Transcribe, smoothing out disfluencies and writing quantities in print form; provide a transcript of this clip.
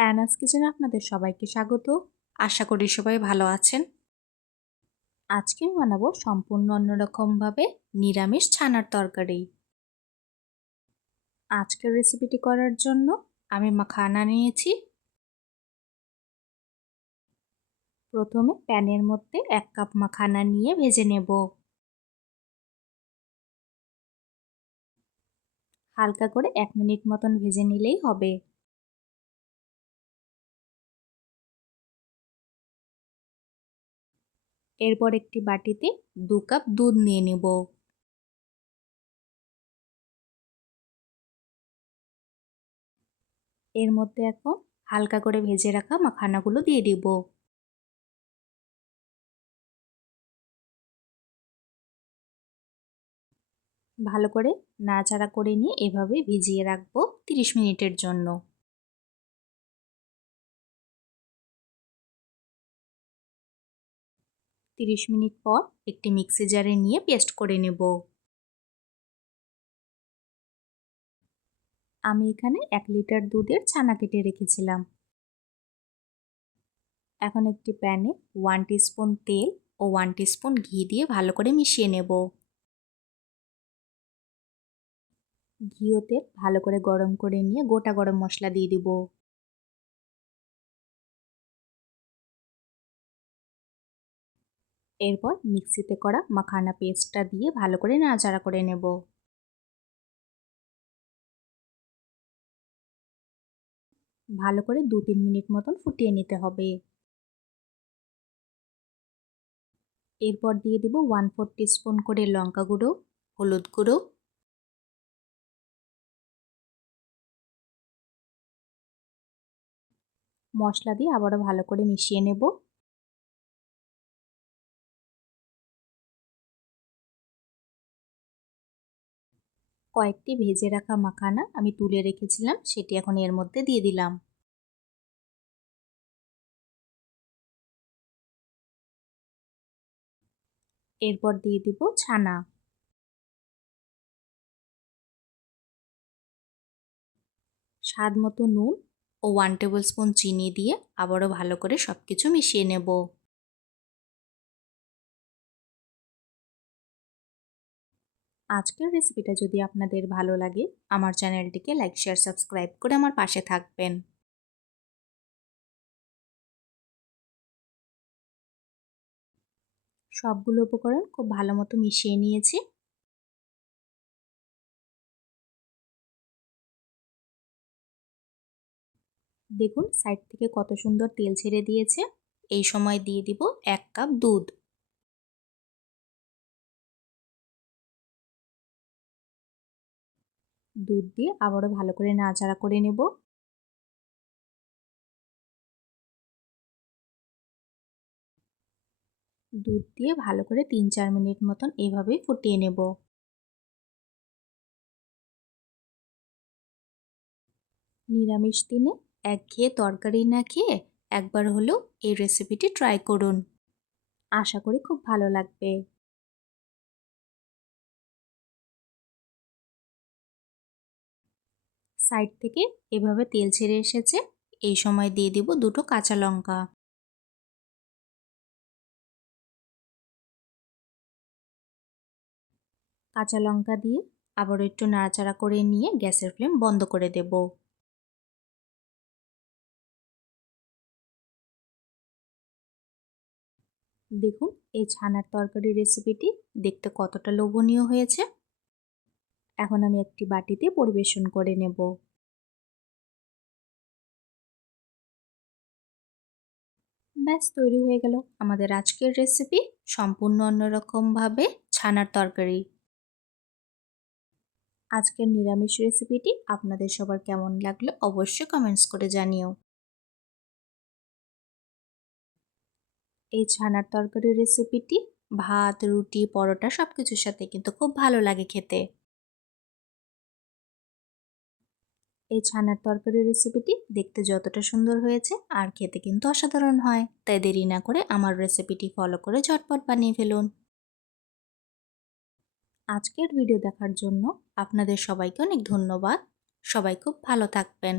অ্যানাস কিচেনে আপনাদের সবাইকে স্বাগত। আশা করি সবাই ভালো আছেন। আজকে আমি বানাবো সম্পূর্ণ অন্যরকমভাবে নিরামিষ ছানার তরকারি। আজকের রেসিপিটি করার জন্য আমি মাখানা নিয়েছি। প্রথমে প্যানের মধ্যে 1 কাপ মাখানা নিয়ে ভেজে নেব। হালকা করে 1 মিনিট মতন ভেজে নিলেই হবে। এরপর একটি বাটিতে 2 কাপ দুধ নিয়ে নেব। এর মধ্যে এখন হালকা করে ভেজে রাখা মাখানাগুলো দিয়ে দিব। ভালো করে নাড়াচাড়া করে নিয়ে এভাবে ভিজিয়ে রাখবো 30 মিনিটের জন্য। 30 মিনিট পর একটি মিক্সি জারে নিয়ে পেস্ট করে নেব। আমি এখানে 1 লিটার দুধের ছানা কেটে রেখেছিলাম। এখন একটি প্যানে 1 টিস্পুন তেল ও 1 টিস্পুন ঘি দিয়ে ভালো করে মিশিয়ে নেব। ঘি ও তেল ভালো করে গরম করে নিয়ে গোটা গরম মশলা দিয়ে দিব। এরপর মিক্সিতে করা মাখানা পেস্টটা দিয়ে ভালো করে নাড়াচাড়া করে নেব। ভালো করে 2-3 মিনিট মতন ফুটিয়ে নিতে হবে। এরপর দিয়ে দিব 1/4 টিস্পুন করে লঙ্কা গুঁড়ো, হলুদ গুঁড়ো, মশলা দিয়ে আবারও ভালো করে মিশিয়ে নেব। কয়েকটি ভেজে রাখা মাখানা আমি তুলে রেখেছিলাম, সেটি এখন এর মধ্যে দিয়ে দিলাম। এরপর দিয়ে দিব ছানা। স্বাদ মতো নুন ও 1 টেবিল স্পুন চিনি দিয়ে আবারও ভালো করে সবকিছু মিশিয়ে নেব। আজকের রেসিপিটা যদি আপনাদের ভালো লাগে, আমার চ্যানেলটিকে লাইক, শেয়ার, সাবস্ক্রাইব করে আমার পাশে থাকবেন। সবগুলো উপকরণ খুব ভালো মতো মিশিয়ে নিয়েছি। দেখুন সাইড থেকে কত সুন্দর তেল ছেড়ে দিয়েছে। এই সময় দিয়ে দিব 1 কাপ দুধ। দুধ দিয়ে আবারও ভালো করে নাড়াচাড়া করে নেব। দুধ দিয়ে ভালো করে 3-4 মিনিট মতন এভাবেই ফুটিয়ে নেব। নিরামিষ দিনে একঘেয়ে তরকারি না খেয়ে একবার হলেও এই রেসিপিটি ট্রাই করুন। আশা করি খুব ভালো লাগবে। সাইড থেকে এভাবে তেল ছেড়ে এসেছে। এই সময় দিয়ে দিব 2টো কাঁচা লঙ্কা। কাঁচা লঙ্কা দিয়ে আবারও একটু নাড়াচাড়া করে নিয়ে গ্যাসের ফ্লেম বন্ধ করে দেব। দেখুন এই ছানার তরকারি রেসিপিটি দেখতে কতটা লোভনীয় হয়েছে। এখন আমি একটি বাটিতে পরিবেশন করে নেব। ব্যাস তৈরি হয়ে গেল আমাদের আজকের রেসিপি, সম্পূর্ণ অন্যরকমভাবে ছানার তরকারি। আজকের নিরামিষ রেসিপিটি আপনাদের সবার কেমন লাগলো অবশ্যই কমেন্টস করে জানিও। এই ছানার তরকারি রেসিপিটি ভাত, রুটি, পরোটা সব কিছুর সাথে কিন্তু খুব ভালো লাগে খেতে। এই ছানার তরকারি রেসিপিটি দেখতে যতটা সুন্দর হয়েছে আর খেতে কিন্তু অসাধারণ হয়। তাই দেরি না করে আমার রেসিপিটি ফলো করে ঝটপট বানিয়ে ফেলুন। আজকের ভিডিও দেখার জন্য আপনাদের সবাইকে অনেক ধন্যবাদ। সবাই খুব ভালো থাকবেন।